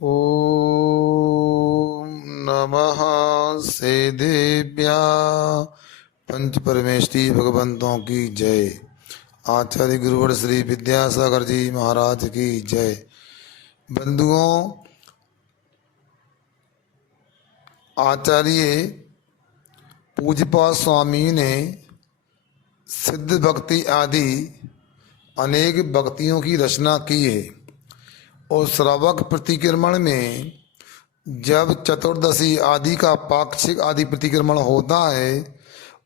ओम नमः सेदेव्या पंच परमेष्टि भगवंतों की जय। आचार्य गुरुवर श्री विद्यासागर जी महाराज की जय। बंधुओं, आचार्य पूज्यपाद स्वामी ने सिद्ध भक्ति आदि अनेक भक्तियों की रचना की है और श्रावक प्रतिक्रमण में जब चतुर्दशी आदि का पाक्षिक आदि प्रतिक्रमण होता है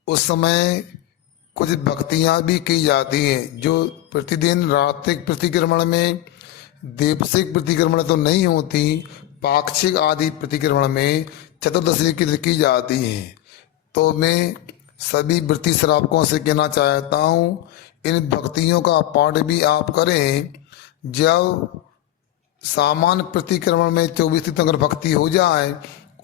उस समय कुछ भक्तियां भी की जाती हैं जो प्रतिदिन रात्रिक प्रतिक्रमण में दीपसिक प्रतिक्रमण तो नहीं होती, पाक्षिक आदि प्रतिक्रमण में चतुर्दशी की जाती हैं। तो मैं सभी वृत्ति श्रावकों से कहना चाहता हूँ, इन भक्तियों का पाठ भी आप करें। जब सामान्य प्रतिक्रमण में 24 तीर्थंकर भक्ति हो जाए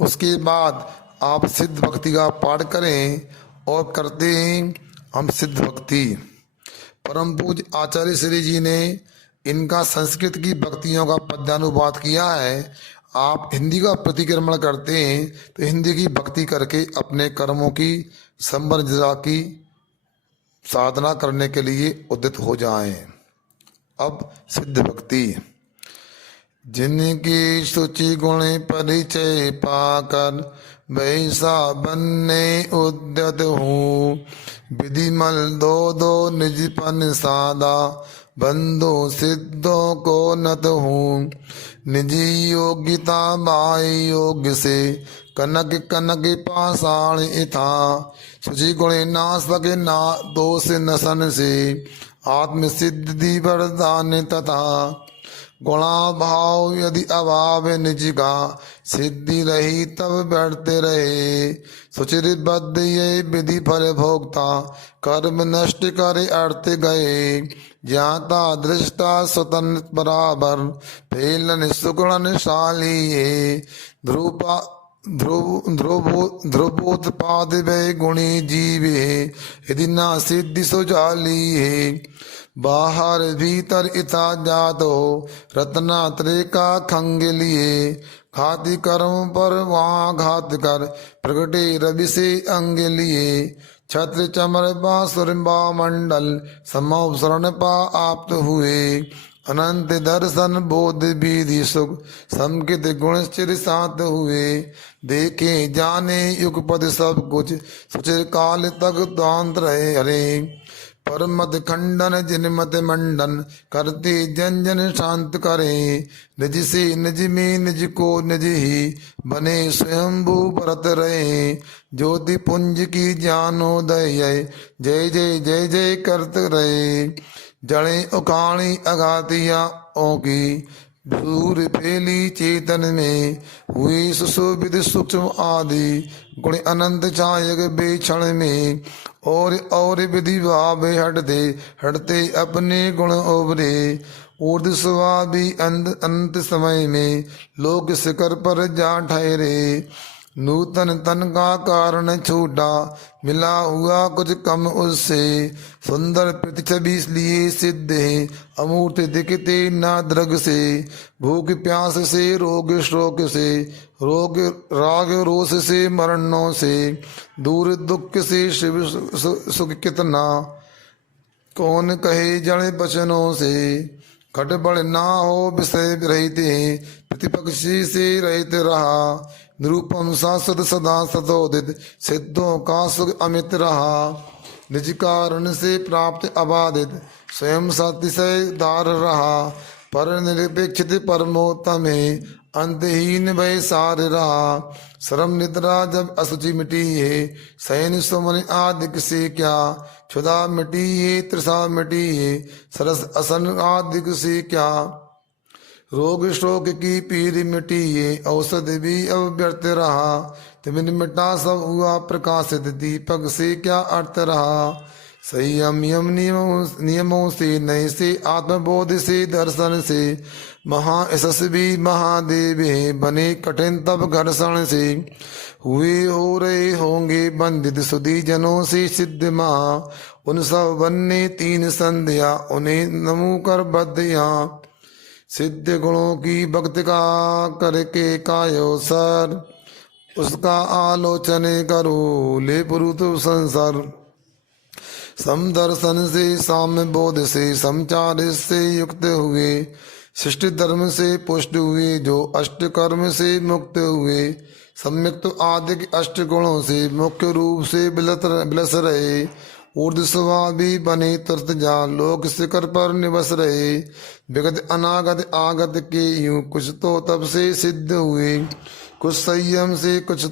उसके बाद आप सिद्ध भक्ति का पाठ करें और करते हैं हम सिद्ध भक्ति। परम पूज्य आचार्य श्री जी ने इनका संस्कृत की भक्तियों का पद्यानुवाद किया है। आप हिंदी का प्रतिक्रमण करते हैं तो हिंदी की भक्ति करके अपने कर्मों की संवर्धना की साधना करने के लिए उद्यत हो जाएं। अब सिद्ध भक्ति। जिनकी शुचि गुण परिचय पाकर वैसा बनने उद्यत हूँ, विधिमल दो दो निजपन सादा बंधु सिद्धों को नत हूँ। निजी योग्यता बाई योग्य से कनक कनक पाषाण इथा, शुचि गुण ना सके ना दोष नसन से आत्म सिद्धि वरदान तथा। गुणा भाव यदि अभाव निज का सिद्धि रही तब बैठते रहे। सुचिरबद्ध ये विधि फल भोक्ता कर्म नष्ट करे अर्थ गए। ज्ञाता दृष्टा स्वतन बराबर फैलन सुगुण शाली। ध्रुपा ध्रुवोत्पाद वे गुणी जीवे यदि ना सिद्धि सुजाली है। बाहर भीतर इता जात हो रत्नात्रे का खंग लिए। खाति कर्म पर वहाँ घात कर प्रगटे रवि से अंग लिए। छत्र चमर बासुर मंडल समो शरण पा आप्त हुए। अनंत दर्शन बोध विधि सुख संकित गुण चिर सात हुए। देखे जाने युग पद सब कुछ सुचिर काल तक दांत रहे हरे। पर मत खंडन जिन मत मंडन करते जन जन शांत करे। निज से निज में निज को निज ही बने स्वयंभू परत रहे। ज्योति पुंज की ज्ञानोदय जय जय जय जय करत रहे। जड़े उखाणी अघातिया की दूर फैली चेतन में हुई सुशोभित सूक्ष्म आदि गुण अनंत छायक बेक्षण में। और विधि भाव हटते हटते अपने गुण ओवरे। ऊर्ध स्वाभी अंत समय में लोक शिखर पर जा ठहरे। नूतन तन का कारण छूटा मिला हुआ कुछ कम उससे। सुंदर प्रतिछवि इसलिए सिद्ध है अमूर्त दिखते ना द्रग से। भूख प्यास से रोग शोक से रोग राग रोष से मरणों से। दूर दुख से शिव सुख कितना कौन कहे जड़ बचनों से। खटबड़ ना हो विषय रहते प्रतिपक्षी से रहते रहा। निरूपम शाश्वत सदा सतोदित सिद्धों का सुख अमित रहा। निज कारण से प्राप्त अबाधित स्वयं सतिशय दार रहा। पर निरपेक्षित परमोत्तम अंतहीन भय सार रहा। श्रम निद्रा जब असुचि मिटी है सैन सुमन आदिक से क्या। क्षुधा मिटी है तृषा मिटी है सरस असन आदिक से क्या। रोग शोक की पीर मिटी है औषध भी अब व्यर्थ रहा। तिमिर मिटा सब हुआ प्रकाशित दीपक से क्या अर्थ रहा। संयम यम नियमों से नय से आत्मबोध से दर्शन से। महा यशस्वी महादेव बने कठिन तब घर्षण से। हुए हो रहे होंगे बंदित सुधी जनों से सिद्ध महा। उन सब बनने तीन संध्या उन्हें नमू कर बद्या। सिद्ध गुणों की भक्ति का करके कायो सर, उसका आलोचन करो ले पुरुष संसार। समदर्शन से साम्य बोध से समचार से युक्त हुए, शिष्ट धर्म से पुष्ट हुए जो अष्ट कर्म से मुक्त हुए, सम्यक्त आदि के अष्ट गुणों से मुख्य रूप से बिलस रहे, ऊर्ध स्वभावी बने तुरत जा लोक शिखर पर निवस रहे। विगत अनागत आगत के यूं कुछ तो तब से सिद्ध हुए, कुछ संयम से कुछ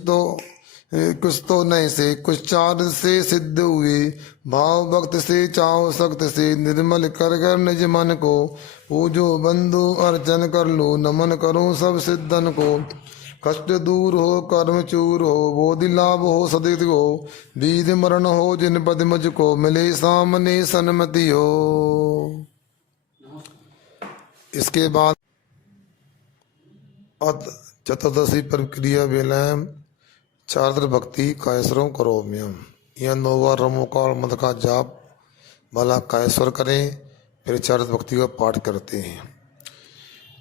तो नए से, कुछ चार से सिद्ध हुए। भाव भक्त से चाहो सक्त से निर्मल कर निज मन को, पूजो बंधु अर्चन कर लो नमन करो सब सिद्धन को। कष्ट दूर हो कर्म चूर हो बोधि लाभ हो सदित हो, बीज मरण हो जिन पद मुझको मिले सामने सन्मति हो। इसके बाद चतुर्दशी प्रक्रिया वेलायम चारद्र भक्ति कायसरों करोम्यम। यह 9 बार रमोकाल मद का जाप भला कायस्वर करें, फिर चारद्र भक्ति का पाठ करते हैं।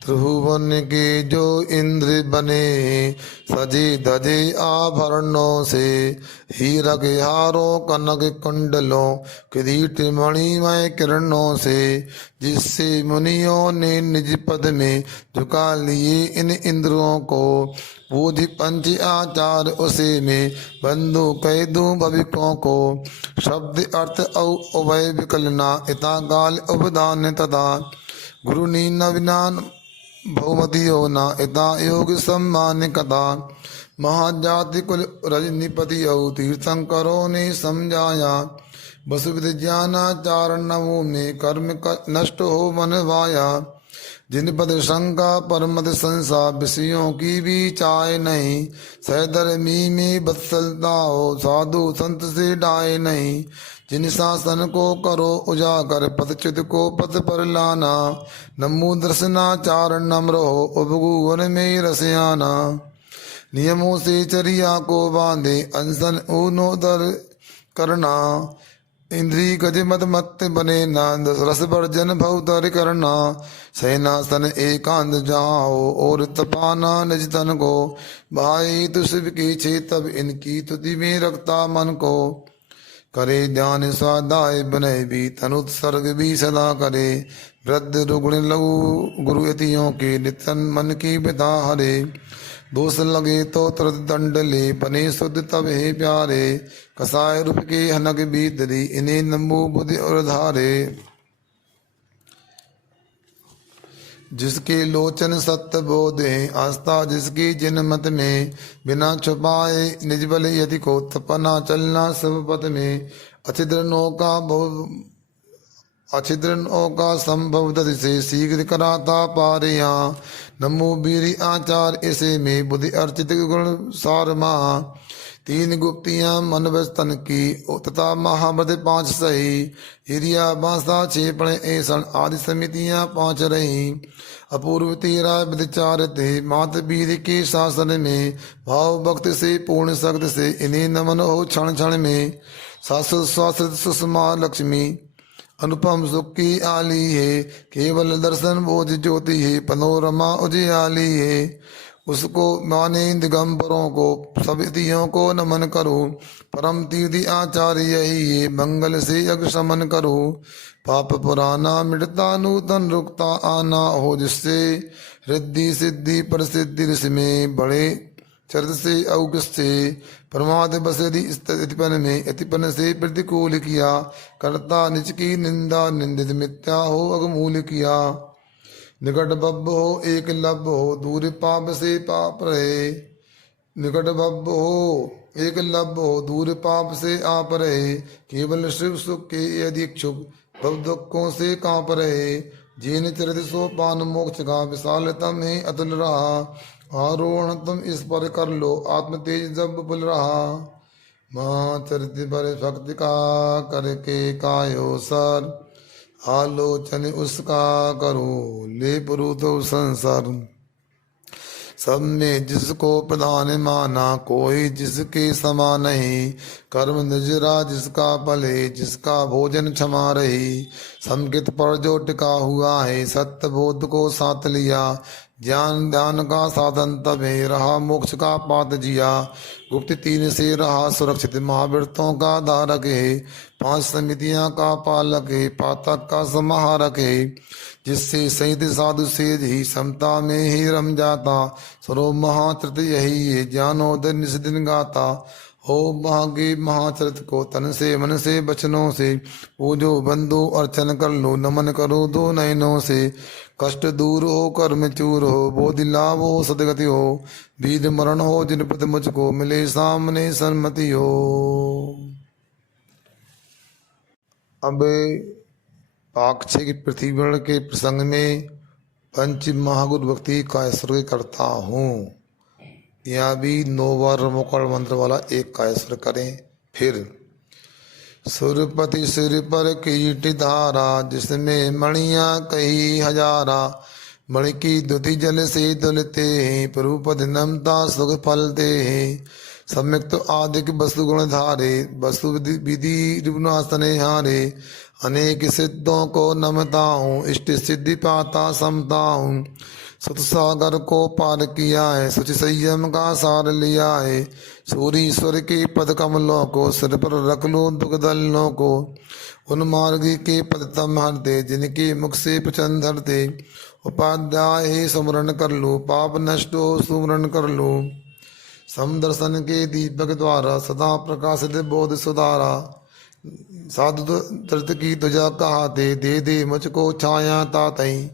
त्रिभुवन के जो इंद्र बने सजे धजे आभरणों से, हीरा के हारों कनक कुंडलों किरीट मणिमय किरणों से, जिससे मुनियों ने निज पद में झुका लिए इन इंद्रों को। बोधि पंच आचार उसे में बंधु कह दूं भविकों को, शब्द अर्थ अवय विकलना इता गाल उपदान तथा, गुरु नी नविनान बहुमति हो न इता योग सम्मान कथा। महाजाति कुल रजनीपति औ तीर्थंकरों ने समझाया, वसुविध ज्ञानाचार नवों में कर्म नष्ट हो मन वाया। जिन पद शंका परमद संसा विषयों की भी चाय नहीं, सहधर्मी में बत्सलता हो साधु संत से डाय नहीं। जिन शासन को करो उजागर पदच्युत को पद पर लाना, नमो दर्शनाचार नम्र हो उपगुवन में रसयाना। नियमों से चरिया को बांधे अनशन ऊनो दर करना, इंद्री गज मत मत बने नांद रस वर्जन भवतर करना। सेनासन एकांत जाओ और तपाना निज तन को, भाई तु शिव की छे तब इनकी तुति में रखता मन को। करे ध्यान स्वाध्याय बनय भी तनुत्सर्ग भी सदा करे, वृद्ध रुग्ण लघु गुरु यतियों के नितन मन की बिता हरे। दोष लगे तो तुरंत दंड ले बने शुद्ध तब हे प्यारे, कसाय रूप के हनक भीतरी इन्हें नंबू बुद्धि और धारे। जिसके लोचन सत्य बोध है आस्था जिसकी जिन मत में, बिना छुपाए निज बल यदि को तपना चलना सब पथ में। अच्छिद्रनों का संभव दधि से शीघ्र कराता पारे यहाँ, नमो वीर आचार ऐसे में बुद्धि अर्चित गुण सार महा। 3 गुप्तियां मन तन की तथा महाव्रत 5 सही, हिरिया बांसा 6 पड़े ऐसन आदि समितियां 5 रही। अपूर्व 13 विचार थे मात वीर के शासन में, भाव भक्त से पूर्ण शक्ति से इन्हें नमन हो क्षण क्षण में। शास्त्र शास्त्र सुषमा लक्ष्मी अनुपम सुख की आली है, केवल दर्शन बोध ज्योति है पनोरमा उजियाली है। उसको माने दिगंबरों को सब तियों को नमन करो, परम तीर्थी आचार्य यही है मंगल से यज्ञ समन करो। पाप पुराना मिटता नूतन रुकता आना हो जिससे, रिद्धि सिद्धि प्रसिद्धि ऋषि में बड़े चरित से अवगत से। प्रमाद बस यदि स्थितिपन में यतिपन से प्रतिकूल किया, करता निज की निंदा निंदित मिथ्या हो अगमूल किया। निकट बब्ब हो एक लब हो दूर पाप से पाप रहे, निकट बब्ब हो एक लब हो दूर पाप से आप रहे। केवल शिव सुख के यदि इच्छुक भव दुखों से कांप रहे, जीन चरित सोपान मोक्ष का विशालतम है अतुल रहा। आरोहण तुम इस पर कर लो आत्म तेज जब बुल रहा। माँ चरित पर भक्ति का करके कायो सर, आलोचन उसका करो ले पुरु तो संसार। सब में जिसको प्रधान माना, कोई जिसके समा नहीं। कर्म निजरा जिसका पले, जिसका भोजन क्षमा रही। संकित पर जो टिका हुआ है, सत्य बोध को साथ लिया। ज्ञान ध्यान का साधन तभी रहा, मोक्ष का पात जिया। गुप्त 3 से रहा सुरक्षित, महावृतों का धारक है। 5 समितियां का पालक है, पातक का समाहारक है। जिससे सहित साधु से ही समता में ही रम जाता। सरो महाचरित यही है, ज्ञानोदय निस दिन गाता। हो भागे महाचरित को, तन से मन से वचनों से। पूजो बंधु अर्चन कर लो, नमन करो 2 नयनों से। कष्ट दूर हो कर्म चूर हो, बोधि लाभ हो सदगति हो। वीर मरण हो जिन पद मुझको, मिले सामने सन्मति हो। अब पाक्षिक पृथ्वीवर्ण के प्रसंग में पंच महागुरु भक्ति कायस्वर करता हूँ। यहाँ भी 9 बार रमोकाल मंत्र वाला एक कायस्वर करें। फिर सुरपति सिर पर कीट धारा, जिसमें मणियाँ कई हजारा। मणि की दुति जल से दुलते हैं, प्रभुपद नमता सुख फलते हैं। सम्यक तो आदिक वसु गुण धारे, वसु विधि रिपुनासने हारे। अनेक सिद्धों को नमता हूँ, इष्ट सिद्धि पाता समता हूँ। सुत सागर को पार किया है, सुचि संयम का सार लिया है। सूरीश्वर के पद कमलों को, सिर पर रख लो दुख दलनों को। उन मार्गी के पद तम हरते, जिनके मुख से प्रचंड धरते। उपाध्याय सुमरण कर लो, पाप नष्ट हो सुमरण कर लो। समदर्शन के दीपक द्वारा, सदा प्रकाशित बोध सुधारा। साधु दर्द की तुझा कहाते, दे दे मुझको छाया तातई।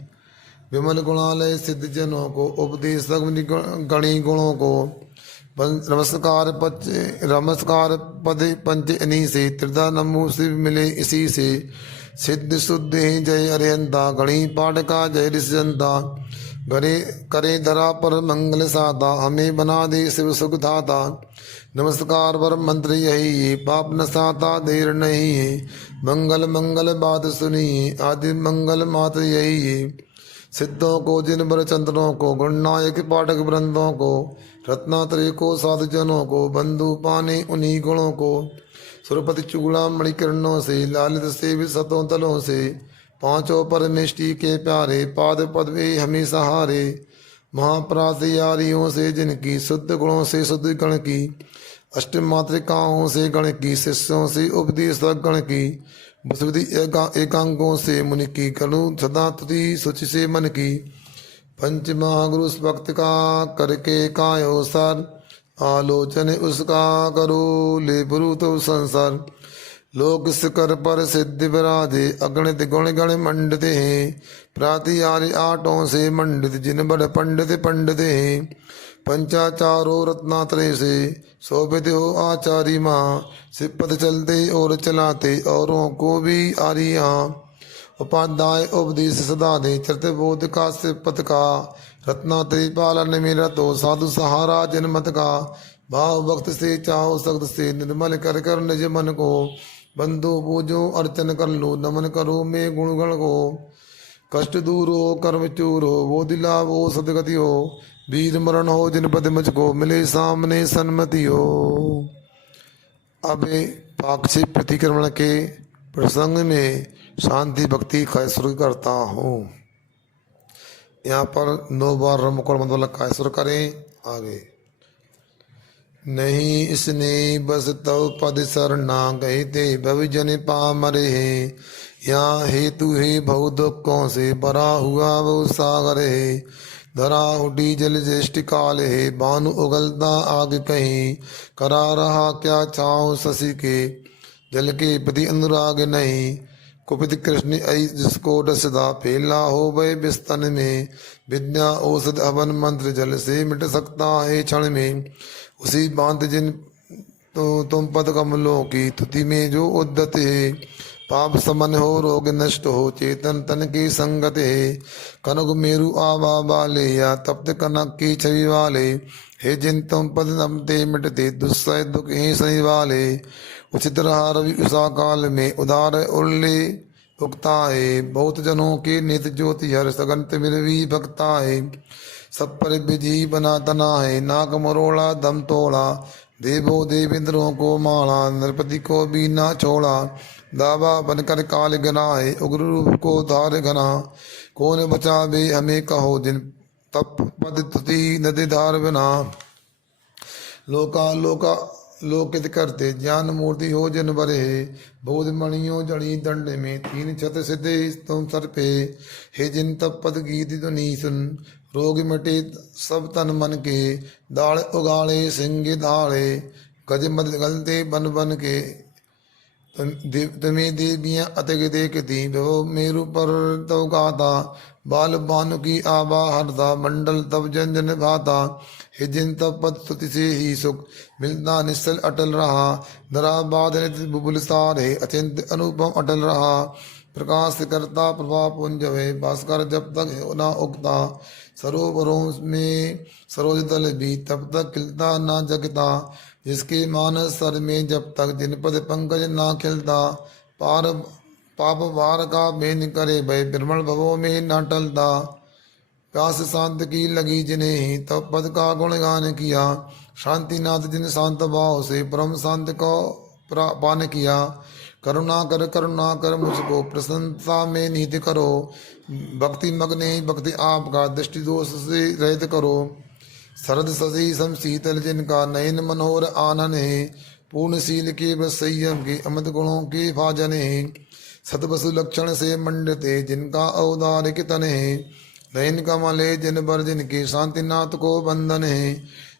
विमल गुणालय सिद्ध जनों को, उपदेश गणी गुणों को। नमस्कार पद पंच इन्हीं से, त्रिधा नमो शिव मिले इसी से। सिद्ध शुद्ध ही जय अरिहंता, गणी पाठ का जय ऋषि जनता। घरे करे धरा पर मंगल साधा, हमें बना दे शिव सुख धाता। नमस्कार पर मंत्र यही है, पाप नसाता देर नहीं है। मंगल मंगल बात सुनिए, आदि मंगल मात्र यही है। सिद्धों को जिन बर चंद्रों को, गुणनायक पाठक वृंदों को। रत्नात्रय को साधु जनों को, बंधु पाने उन्हीं गुणों को। सुरपति चूड़ा मणिकिरणों से, लालित से सतों तलों से। 5 परमेष्टि के प्यारे, पाद पदवे हमेशा हारे। महाप्रास यारियों से जिनकी, शुद्ध गुणों से शुद्ध गण की। अष्टमात्रिकाओं से गण की, शिष्यों से उपदेश गण की। बसुविधि एकांगों से मुनि की, करूँ सदा तुति सुचि से मन की। पंच महागुरु भक्त का करके कायो सर, आलोचन उसका करो ले पुरु तो संसार। लोक शिखर पर सिद्धि विराजे, अगणित गुण गण मंडित हैं। प्राति आर्य 8 से मंडित, जिन बड़ पंडित पंडित हैं। पंचाचारों रत्नात्रय से, शोभित हो आचार्य माँ। सिपथ चलते और चलाते, औरों को भी आर्या। उपाध्याय उपदेश सदा दे, चरते बोध का सिपथ का। रत्नात्रय पालन मेरा तो, साधु सहारा जनमत का। भाव भक्त से चाहो सख्त से, निर्मल कर कर निज मन को। बंधु पूजो अर्चन कर लो, नमन करो मैं गुणगण को। कष्ट दूर हो कर्म चूर हो, बोधि लाभ हो सदगति हो। वीर मरण हो जिन पद मुझको, मिले सामने सन्मति हो। अब पाक्षिक प्रतिक्रमण के प्रसंग में शांति भक्ति कैसुर करता हूँ। यहाँ पर 9 बार रमकोड़ मतलब कैसुर करें। आगे नहीं इसने बस तव पद सरना, गए थे भविजन पामरे है। यहाँ हेतु है बहु दुखों से, भरा हुआ बहु सागर है। धरा उठी जल ज्येष्ठ काल है, भानु उगलता आग कहीं। करा रहा क्या छाँव शशि के, जल के प्रति अनुराग नहीं। कुपित कृष्ण आई जिसको रसदा, फैला हो भय बिस्तन में। विद्या औषध हवन मंत्र, जल से मिट सकता है क्षण में। उसी बांध जिन तो तुम पद कमलों की, तुति में जो उद्दत है। पाप समन हो रोग नष्ट हो, चेतन तन की संगत है। कनक मेरु आभा वाले, या तप्त कनक की छवि वाले। हे जिन तुम पद नमते मिटते, दुस्सह दुख ही सही वाले। उचित रहा रवि उषा काल में, उदार उर्ले उगताए। बहुत जनों के नित ज्योति हर सगन तिमिर भी भक्ताए। सब पर विधि बना तना है, नाक मरोड़ा दम तोड़ा। देवो देवेंद्रों को मारा, नरपति को भी ना छोड़ा। दावा बनकर काल गनाए, उग्र रूप को धार घना। कौन बचावे हमें कहो, जिन तप पद तुति नदी धार बिना। लोका लोका लोकित करते, ज्ञान मूर्ति हो जन बरे। बोध मणियों जड़ी दंड में, तीन छत सिद्धे तुम सर पे। हे जिन तप पद गीत ध्वनि सुन, रोग मिटे सब तन मन के। दाड़ उगाड़े सिंह धाड़े, गज मद गलते बन बन के। तुम्हें देवियाँ अतक देखती, वो मेरु पर तव गाता। बाल बानु की आबा हरता, मंडल तब जन जन भाता। हे जिन तब पद स्तुति से ही सुख, मिलता निश्चल अटल रहा। धरा बाद नित बुबुल सारे, अचिंत अनुपम अटल रहा। प्रकाश करता प्रभा पुंज है, भास्कर जब तक है ना उगता। सरोवरों में सरोज दल भी तब तक खिलता ना जगता। जिसके मानस सर में जब तक जिनपद पंकज ना खिलता। पार पाप वार का बेन करे भय, निर्मल भवों में न टलता। प्यास शांत की लगी जिन्हें ही, तब पद का गुणगान किया। शांतिनाथ जिन शांत भाव से, परम शांत को पान किया। करुणा कर मुझको, प्रसन्नता में निहित करो। भक्ति मग्ने भक्ति आपका, दृष्टि दोष से रहित करो। शरद सजी सम शीतल जिनका, नयन मनोहर आनन है। पूर्णशील के बस संयम के, अमृत गुणों के भाजन है। सतवसु लक्षण से मंडते, जिनका औदारिक तन है। नयन कमले जिन बर जिनके, शांतिनाथ को बंधन है।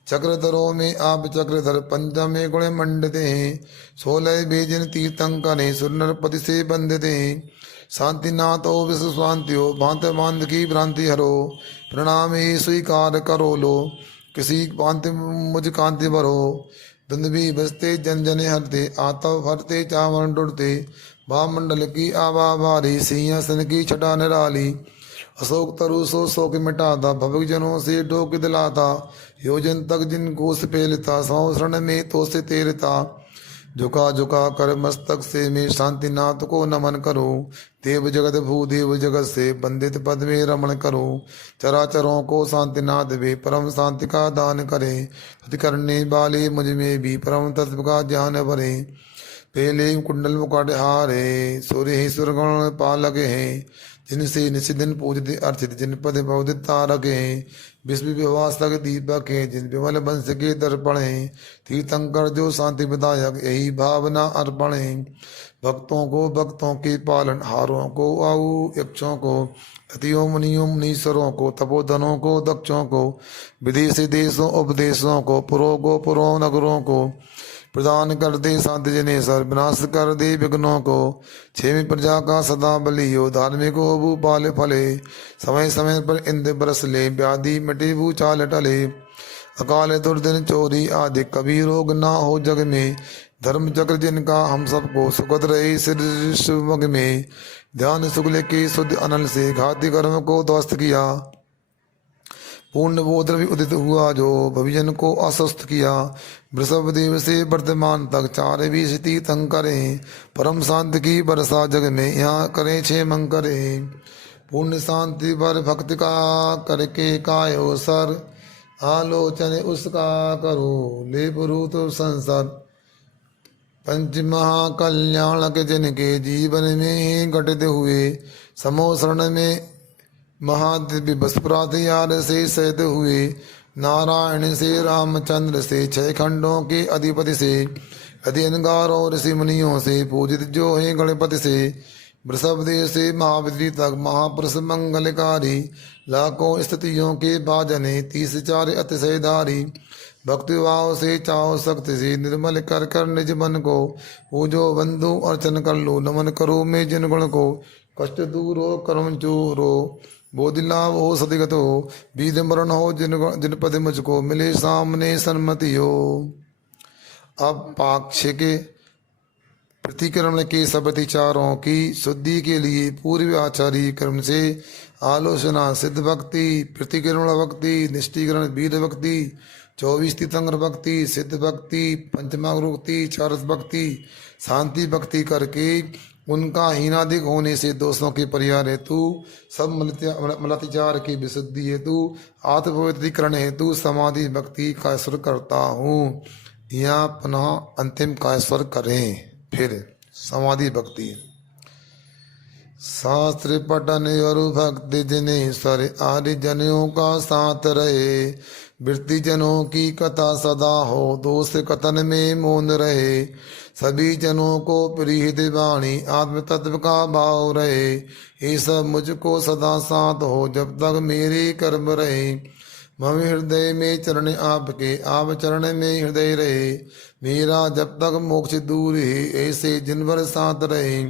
चक्रधरों में आप चक्रधर, पंजा में गुण मंडते हैं। 16 बेजिन तीर्थंकर हैं, सुर नरपति से बंधते हैं। शांतिनाथ ओ विश्व शांति हो, भांत बांध की भ्रांति हरो। प्रणाम ही स्वीकार करो लो, किसी भांति मुझ कांति भरो। धुंध भी बसते जन जने हरते, आतव हरते चावण डुड़ते। भामंडल की आभा भारी, सिंहासन की छटा निराली। अशोक तरु सो शोक मिटाता, भवक जनों से डोक दिलाता। योजन तक जिनको से फैलता, सौ शरण में तो से तेरता। झुका झुका कर मस्तक से मैं, शांतिनाथ को नमन करो। देव जगत भूदेव जगत से, बंदित पद में रमण करो। चराचरों को शांतिनाथ वे, परम शांति का दान करे। स्तुति करने वाले मुझ में भी, परम तत्व का ज्ञान भरे। पहले कुंडल मुकुट हारे, सूर्य ही सुरगुण पालक हैं। जिनसे निशिदिन पूजते अर्चित, जिन पद बहुदित तारक हैं। विश्व विवासक दीपक हैं, जिन विमल वंश के दर्पण हैं। तीर्थंकर जो शांति विदायक, यही भावना अर्पण है। भक्तों को भक्तों के पालन हारों को, आऊ यक्षों को, अतियों मुनियों मुनीश्वरों को, तपोधनों को दक्षों को, विदेशी देशों उपदेशों को, पुरों को पुरों नगरों को। प्रदान कर दे शांति जनेश्वर, विनाश कर दे विघ्नों को। छेवी प्रजा का सदा बली हो, धार्मिक हो भू पाले फले। समय समय पर इंद्र बरस ले, व्याधि मिटे भू चाल टले। अकाल दुर्दिन चोरी आदि, कभी रोग ना हो जग में। धर्म चक्र जिनका हम सबको, सुखद रहे सिर में। ध्यान शुक्ल के शुद्ध अनल से, घाती कर्म को ध्वस्त किया। पूर्ण बोध भी उदित हुआ, जो भविजन को अस्वस्थ किया। वृषभ देव से वर्तमान तक, चार भी स्थिति तंग करें। परम शांति की बरसा जग में, यहाँ करें क्षेमं करें। पूर्ण शांति पर भक्ति का करके कायो सर। आलोचन उसका करो, ले पुरुत संसार। पंच महाकल्याण के जिनके, जीवन में घटित हुए। समोसरण में महादिव्य बसपुरात यार से सहित हुए। नारायण से रामचंद्र से, 6 खंडों के अधिपति से। अधिनगारों ऋषि मुनियों से, पूजित जो है गणपति से। वृषभ देव से महाविद्री तक, महापुरुष मंगलकारी। लाखों स्थितियों के भाजने, 30 चार अतिशयधारी। भक्ति भाव से चाहो शक्ति से, निर्मल कर कर निज मन को। पूजो बंधु अर्चन कर लो, नमन करो मैं जिन गुण को। कष्ट दूर हो कर्म चूर हो, बोधि लाभ हो सदिगत हो। बीज मरण हो जिन पद मुझको, मिले सामने सन्मति हो। अब पाक्षिक प्रतिक्रमण के सब विचारों की शुद्धि के लिए पूर्व आचार्य क्रम से आलोचना। सिद्ध भक्ति, प्रतिक्रमण भक्ति, निष्ठीकरण वीर भक्ति, 24 तीर्थंकर भक्ति, सिद्ध भक्ति, पंचमाग भक्ति, चारस भक्ति, शांति भक्ति करके उनका हीनाधिक होने से दोषों के परिहार हेतु सब मलतिचार की विशुद्धि हेतु आत्मपवित्रीकरण हेतु समाधि भक्ति का स्वर करता हूँ। यहाँ पुनः अंतिम का स्वर करें। फिर समाधि भक्ति। शास्त्र पठन और भक्ति जिनेश्वर आर्य जनों का साथ रहे, वृत्ति जनों की कथा सदा हो, दोष कथन में मौन रहे, सभी जनों को प्रिय वाणी आत्म तत्व का भाव रहे, ये सब मुझको सदा साथ हो जब तक मेरे कर्म रहे। मम हृदय में चरण आपके, आप चरण में हृदय रहे, मेरा जब तक मोक्ष दूर है, ऐसे जिनवर साथ रहे।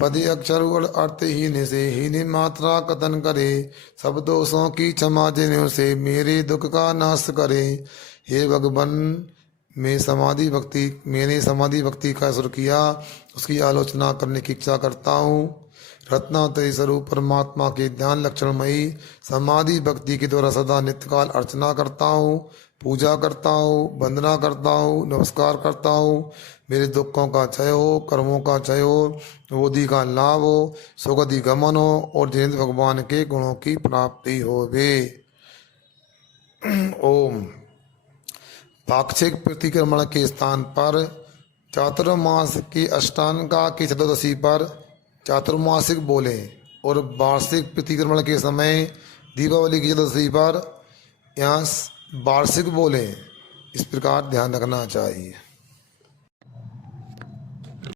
पद अक्षर और अर्थहीन से हीन मात्रा कथन करे, सब दोषों की क्षमा जिन्हों से मेरे दुख का नाश करे। हे भगवान, मैंने समाधि भक्ति का सुर किया, उसकी आलोचना करने की इच्छा करता हूँ। रत्नात्रय स्वरूप परमात्मा के ध्यान लक्षणमयी समाधि भक्ति के द्वारा सदा नित्यकाल अर्चना करता हूँ, पूजा करता हूँ, वंदना करता हूँ, नमस्कार करता हूँ। मेरे दुखों का क्षय हो, कर्मों का क्षय हो, बोधि का लाभ हो, सुगति गमन हो और जिनेंद्र भगवान के गुणों की प्राप्ति हो वे। ओम। पाक्षिक प्रतिक्रमण के स्थान पर चातुर्मास की अष्टांगा की चतुर्दशी पर चातुर्मासिक बोले और वार्षिक प्रतिक्रमण के समय दीपावली की चतुर्दशी पर यहाँ वार्षिक बोले। इस प्रकार ध्यान रखना चाहिए।